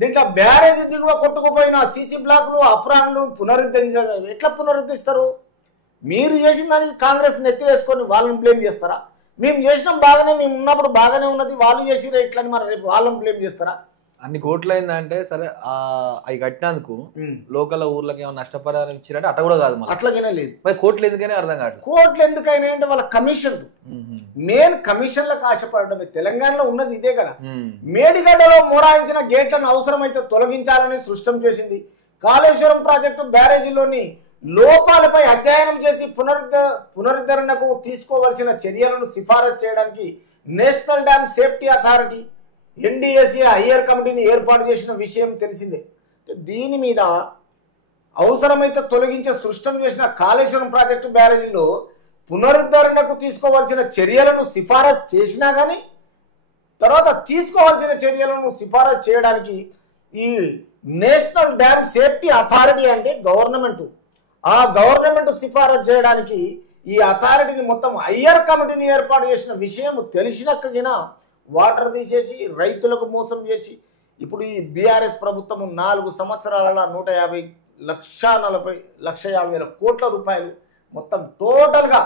దీంట్లో బ్యారేజ్ దిగువ కొట్టుకుపోయిన సీసీ బ్లాక్లు అప్రాన్లు పునరుద్ధరించారు. ఎట్లా పునరుద్ధరిస్తారు? మీరు చేసిన దానికి కాంగ్రెస్ నెత్తి వేసుకొని వాళ్ళని బ్లేమ్ చేస్తారా? మేము చేసినాం బాగానే, మేము ఉన్నప్పుడు బాగానే ఉన్నది, వాళ్ళు చేసిరా ఇట్లని మరి రేపు వాళ్ళని బ్లేమ్ చేస్తారా? అన్ని కోట్లు అయిందంటే సరే అవి కట్టినందుకు లోకల్ ఊర్లకి ఏమైనా నష్టపరిహారం ఇచ్చారంటే అట్లా కూడా కాదు, అట్లాగైనా లేదు. మరి కోట్లు ఎందుకని అర్థం కాదు. కోట్లు ఎందుకైనా అంటే వాళ్ళ కమిషన్లు, మెయిన్ కమిషన్లకు ఆశపడటమే. తెలంగాణలో ఉన్నది ఇదే కదా. మేడిగడ్డలో మొరాయించిన గేట్లను అవసరమైతే తొలగించాలని స్పష్టం చేసింది. కాళేశ్వరం ప్రాజెక్టు బ్యారేజీలోని లోపాలపై అధ్యయనం చేసి పునరుద్ధరణకు తీసుకోవాల్సిన చర్యలను సిఫారసు చేయడానికి national dam safety authority NDSA higher కమిటీని ఏర్పాటు చేసిన విషయం తెలిసిందే. దీని మీద అవసరమైతే తొలగించే స్పష్టం చేసిన కాళేశ్వరం ప్రాజెక్టు బ్యారేజీలో పునరుద్ధరణకు తీసుకోవాల్సిన చర్యలను సిఫారసు చేసినా కానీ తర్వాత తీసుకోవాల్సిన చర్యలను సిఫారసు చేయడానికి ఈ నేషనల్ డ్యామ్ సేఫ్టీ అథారిటీ అంటే గవర్నమెంట్, ఆ గవర్నమెంట్ సిఫారసు చేయడానికి ఈ అథారిటీని మొత్తం హయ్యర్ కమిటీని ఏర్పాటు చేసిన విషయం తెలిసినట్టుగా వాటర్ తీసేసి రైతులకు మోసం చేసి ఇప్పుడు ఈ బీఆర్ఎస్ ప్రభుత్వం 4 సంవత్సరాల 150,40,50,000 కోట్ల రూపాయలు మొత్తం టోటల్గా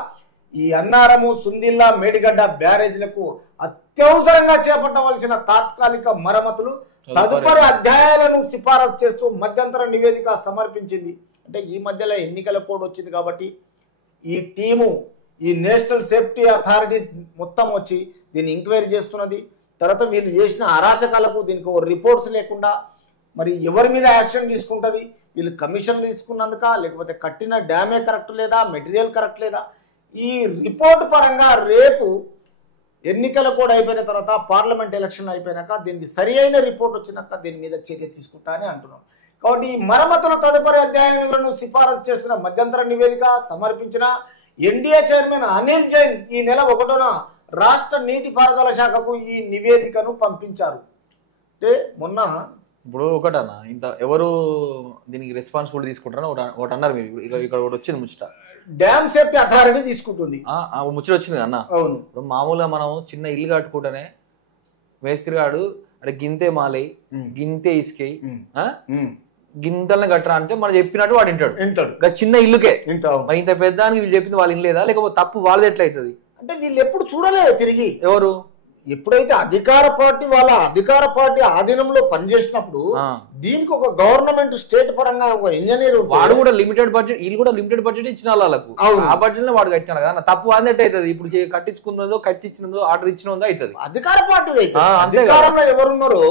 ఈ అన్నారము, సుందిల్లా, మేడిగడ్డ బ్యారేజ్లకు అత్యవసరంగా చేపట్టవలసిన తాత్కాలిక మరమ్మతులు తదుపరి అధ్యాయాలను సిఫారసు చేస్తూ మధ్యంతర నివేదిక సమర్పించింది. అంటే ఈ మధ్యలో ఎన్నికల కోడ్ వచ్చింది కాబట్టి ఈ టీము, ఈ నేషనల్ సేఫ్టీ అథారిటీ మొత్తం వచ్చి దీన్ని ఎంక్వైరీ చేస్తున్నది. తర్వాత వీళ్ళు చేసిన అరాచకాలకు దీనికి రిపోర్ట్స్ లేకుండా మరి ఎవరి మీద యాక్షన్ తీసుకుంటుంది? వీళ్ళు కమిషన్ తీసుకున్నందుక, లేకపోతే కట్టిన డ్యామే కరెక్ట్ లేదా, మెటీరియల్ కరెక్ట్ లేదా? ఈ రిపోర్ట్ పరంగా రేపు ఎన్నికల కూడా అయిపోయిన తర్వాత, పార్లమెంట్ ఎలక్షన్ అయిపోయినాక దీనికి సరి అయిన రిపోర్ట్ వచ్చినాక దీని మీద చర్య తీసుకుంటా అని అంటున్నాం. కాబట్టి ఈ మరమ్మతులు తదుపరి అధ్యాయాలను సిఫారసు చేసిన మధ్యంతర నివేదిక సమర్పించిన ఎన్డీఏ చైర్మన్ అనిల్ జైన్ ఈ నెల 1న రాష్ట్ర నీటిపారుదల శాఖకు ఈ నివేదికను పంపించారు. అంటే మొన్న ఇప్పుడు ఒకటన్నా ఇంత ఎవరు దీనికి రెస్పాన్సిబిలిటీ తీసుకుంటారని ఒకటి అన్నారు మీరు. ఇక్కడ ఒకటి వచ్చింది ముచ్చట, డ్యామ్ సేఫ్టీ అథారిటీ తీసుకుంటుంది. ముచ్చట వచ్చింది అన్న. అవును, ఇప్పుడు మామూలుగా మనం చిన్న ఇల్లు కట్టుకుంటేనే మేస్త్రిగాడు అంటే గింతే మాలై, గింతే ఇసుకై, గింతల్ని కట్టరా అంటే మనం చెప్పినట్టు వాడు వింటాడు. చిన్న ఇల్లుకే మరి ఇంత పెద్దానికి వీళ్ళు చెప్పింది వాళ్ళు వినలేదా, లేకపోతే తప్పు వాళ్ళది ఎట్లయితుంది? అంటే వీళ్ళు ఎప్పుడు చూడలేదు తిరిగి. ఎవరు ఎప్పుడైతే అధికార పార్టీ ఆధీనంలో పనిచేసినప్పుడు దీనికి ఒక గవర్నమెంట్ స్టేట్ పరంగా ఒక ఇంజనీర్ వాడు కూడా లిమిటెడ్ బడ్జెట్, వీళ్ళు కూడా లిమిటెడ్ బడ్జెట్ ఇచ్చిన వాళ్ళకు ఆ బడ్జెట్ లో వాడు కట్టినాడు కదా. తప్పు అందేట్ అవుతుంది. ఇప్పుడు కట్టించుకున్నదో కట్టించినదో ఆర్డర్ ఇచ్చినదో అవుతుంది అధికార పార్టీ. అధికారంలో ఎవరున్నారో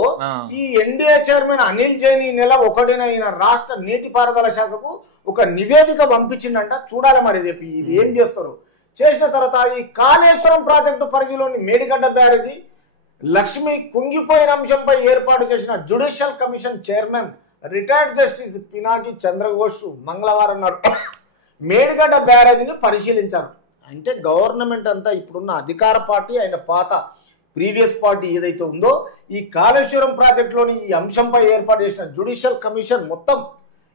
ఈ ఎన్డీఏ చైర్మన్ అనిల్ జైన్ ఈ నెల 1న రాష్ట్ర నీటిపారుదల శాఖకు ఒక నివేదిక పంపించిందంట. చూడాలి మరి రేపు ఇది ఏం చేస్తారు. చేసిన తర్వాత ఈ కాళేశ్వరం ప్రాజెక్టు పరిధిలోని మేడిగడ్డ బ్యారేజీ లక్ష్మి కుంగిపోయిన అంశంపై ఏర్పాటు చేసిన judicial commission chairman retired justice Pinaki Chandra Ghose మంగళవారం నాడు మేడిగడ్డ బ్యారేజీని పరిశీలించారు. అంటే గవర్నమెంట్ అంతా ఇప్పుడున్న అధికార పార్టీ అయిన పాత ప్రీవియస్ పార్టీ ఏదైతే ఉందో ఈ కాళేశ్వరం ప్రాజెక్టులోని ఈ అంశంపై ఏర్పాటు చేసిన జ్యుడిషియల్ కమిషన్ మొత్తం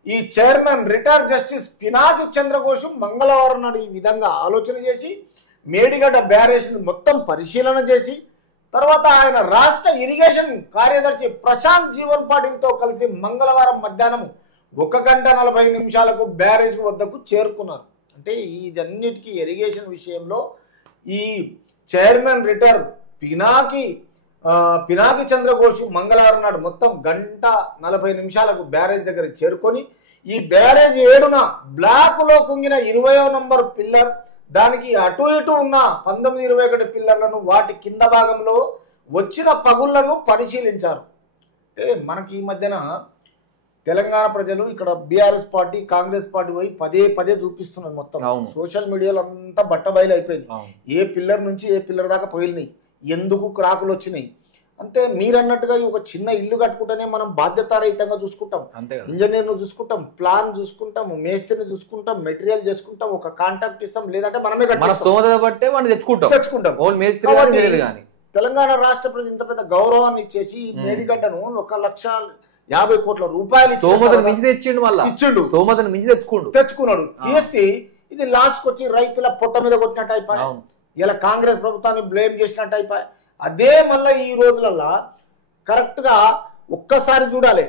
ఈ chairman retired justice Pinaki Chandra Ghose మంగళవారం నాడు ఈ విధంగా ఆలోచన చేసి మేడిగడ్డ బ్యారేజ్ని మొత్తం పరిశీలన చేసి తర్వాత ఆయన రాష్ట్ర ఇరిగేషన్ కార్యదర్శి ప్రశాంత్ జీవన్ పాటిల్తో కలిసి మంగళవారం మధ్యాహ్నం 1:40 బ్యారేజ్ వద్దకు చేరుకున్నారు. అంటే ఇదన్నిటికీ ఇరిగేషన్ విషయంలో ఈ చైర్మన్ రిటైర్ పినాకి చంద్రఘోష్ మంగళవారం నాడు మొత్తం 1:40 బ్యారేజ్ దగ్గర చేరుకొని ఈ బ్యారేజ్ 7న బ్లాక్లో కుంగిన 20వ నంబర్ పిల్లర్, దానికి అటు ఇటు ఉన్న 19-21 పిల్లర్లను, వాటి కింద భాగంలో వచ్చిన పగుళ్లను పరిశీలించారు. అంటే మనకి ఈ మధ్యన తెలంగాణ ప్రజలు ఇక్కడ బీఆర్ఎస్ పార్టీ, కాంగ్రెస్ పార్టీ పోయి పదే చూపిస్తున్నారు. మొత్తం సోషల్ మీడియాలో అంతా బట్టబయలు అయిపోయింది. ఏ పిల్లర్ నుంచి ఏ పిల్లర్ దాకా పగిలినాయి, ఎందుకు క్రాకులు వచ్చినాయి. అంటే మీరు అన్నట్టుగా ఒక చిన్న ఇల్లు కట్టుకుంటేనే మనం బాధ్యతారహితంగా చూసుకుంటాం. ఇంజనీర్ను చూసుకుంటాం, ప్లాన్ చూసుకుంటాం, మేస్త్రిని చూసుకుంటాం, మెటీరియల్ చేసుకుంటాం, ఒక కాంట్రాక్ట్ ఇస్తాం, లేదంటే మనమే తెచ్చుకుంటాం. తెలంగాణ రాష్ట్ర ప్రజలు ఇంత పెద్ద గౌరవాన్ని ఇచ్చేసి మేడిగడ్డను 1,50,000 కోట్ల రూపాయలు తెచ్చుకున్నాడు. చేస్తే ఇది లాస్ట్ వచ్చి రైతుల పొట్ట మీద కొట్టినట్టు అయిపోయి ఇలా కాంగ్రెస్ ప్రభుత్వాన్ని బ్లేమ్ చేసినట్టు అయిపోయి అదే మళ్ళీ ఈ రోజులలో కరెక్ట్గా ఒక్కసారి చూడాలి.